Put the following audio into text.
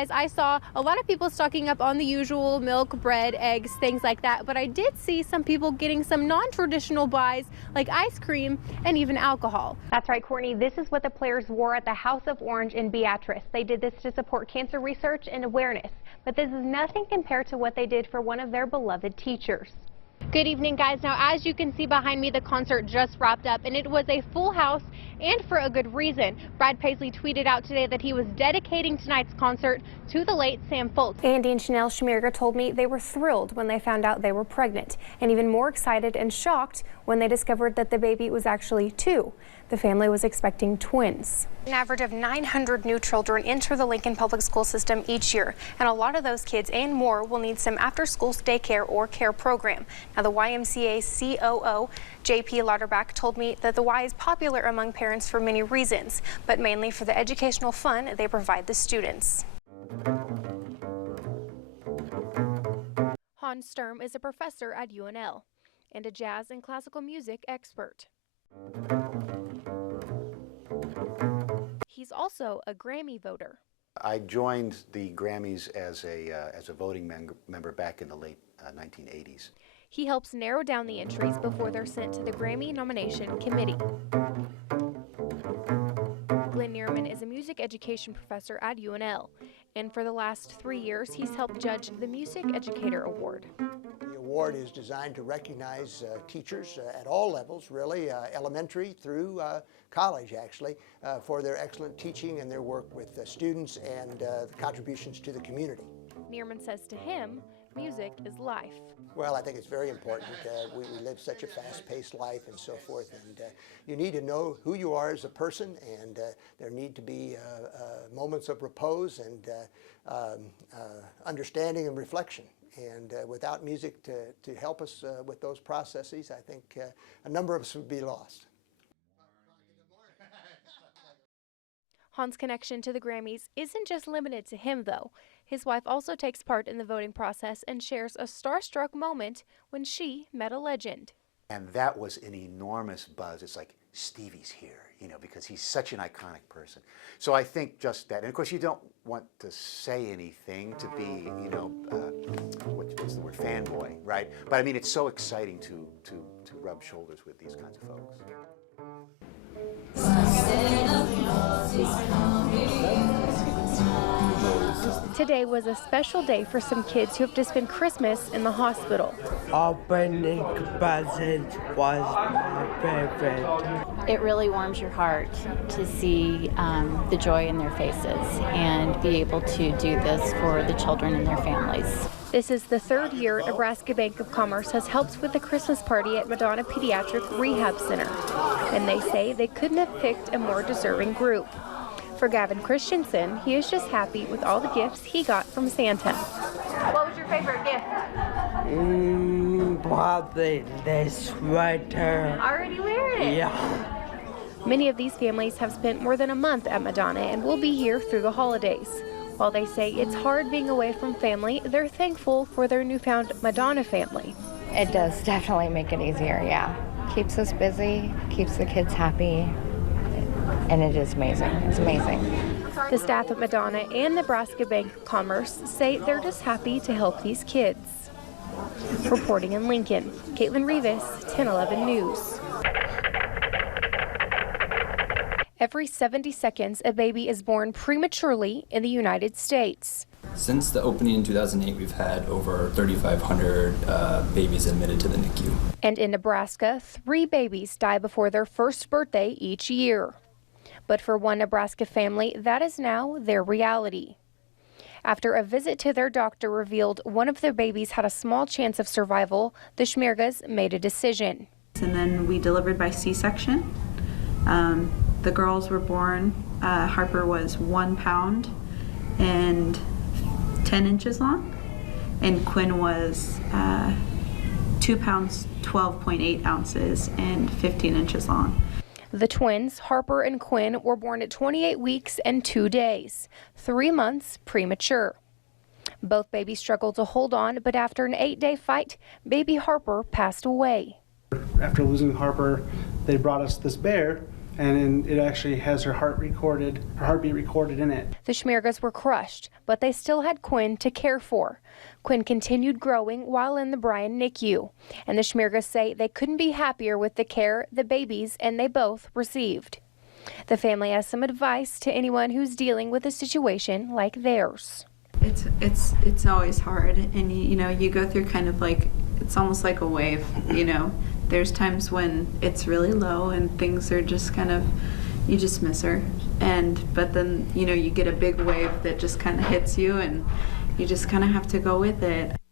guys, I saw a lot of people stocking up on the usual milk, bread, eggs, things like that, but I did see some people getting some non-traditional buys like ice cream and even alcohol. That's right, Courtney, this is what the players wore at the House of Orange in Beatrice. They did this to support cancer research and awareness, but this is nothing compared to what they did for one of their beloved teachers. Good evening, guys. Now, as you can see behind me, the concert just wrapped up, and it was a full house, and for a good reason. Brad Paisley tweeted out today that he was dedicating tonight's concert to the late Sam Foltz. Andy and Chanel Schmierga told me they were thrilled when they found out they were pregnant, and even more excited and shocked when they discovered that the baby was actually 2. The family was expecting twins. An average of 900 new children enter the Lincoln Public School system each year, and a lot of those kids and more will need some after-school daycare or care program. Now, the YMCA COO, JP Lauterbach, told me that the Y is popular among parents for many reasons, but mainly for the educational fun they provide the students. Hans Sturm is a professor at UNL and a jazz and classical music expert. He's also a Grammy voter. I joined the Grammys as a voting member back in the late 1980s. He helps narrow down the entries before they're sent to the Grammy nomination committee. Glenn Neerman is a music education professor at UNL, and for the last 3 years, he's helped judge the Music Educator Award. The award is designed to recognize teachers at all levels, really, elementary through college, actually, for their excellent teaching and their work with students and the contributions to the community. Neerman says to him, music is life. Well, I think it's very important. We live such a fast-paced life and so forth, and you need to know who you are as a person, and there need to be moments of repose and understanding and reflection. And without music to help us with those processes, I think a number of us would be lost. Hans' connection to the Grammys isn't just limited to him, though. His wife also takes part in the voting process and shares a starstruck moment when she met a legend. And that was an enormous buzz. It's like, Stevie's here, you know, because he's such an iconic person. So I think just that, and of course you don't want to say anything to be, you know, what's the word, fanboy, right? But I mean, it's so exciting to rub shoulders with these kinds of folks. Today was a special day for some kids who have to spend Christmas in the hospital. Opening presents was my favorite. It really warms your heart to see the joy in their faces and be able to do this for the children and their families. This is the 3rd year Nebraska Bank of Commerce has helped with the Christmas party at Madonna Pediatric Rehab Center, and they say they couldn't have picked a more deserving group. For Gavin Christensen, he is just happy with all the gifts he got from Santa. What was your favorite gift? Probably this sweater. Already wearing it? Yeah. Many of these families have spent more than a month at Madonna and will be here through the holidays. While they say it's hard being away from family, they're thankful for their newfound Madonna family. It does definitely make it easier, yeah. Keeps us busy, keeps the kids happy, and it is amazing. It's amazing. The staff at Madonna and Nebraska Bank of Commerce say they're just happy to help these kids. Reporting in Lincoln, Kaitlyn Rivas, 1011 News. Every 70 seconds, a baby is born prematurely in the United States. Since the opening in 2008, we've had over 3,500 babies admitted to the NICU. And in Nebraska, 3 babies die before their first birthday each year. But for one Nebraska family, that is now their reality. After a visit to their doctor revealed one of their babies had a small chance of survival, the Schmiergas made a decision. And then we delivered by C-section. The girls were born, Harper was 1 pound and 10 inches long, and Quinn was 2 pounds, 12.8 ounces, and 15 inches long. The twins, Harper and Quinn, were born at 28 weeks and 2 days, 3 months premature. Both babies struggled to hold on, but after an 8-day fight, baby Harper passed away. After losing Harper, they brought us this bear, and it actually has her heartbeat recorded in it. The Schmiergas were crushed, but they still had Quinn to care for. Quinn continued growing while in the Bryan NICU, and the Schmiergas say they couldn't be happier with the care the babies and they both received. The family has some advice to anyone who's dealing with a situation like theirs. It's always hard, and you go through kind of like, it's almost like a wave, There's times when it's really low and things are just kind of, you just miss her, but then you get a big wave that just kind of hits you, and you just kind of have to go with it.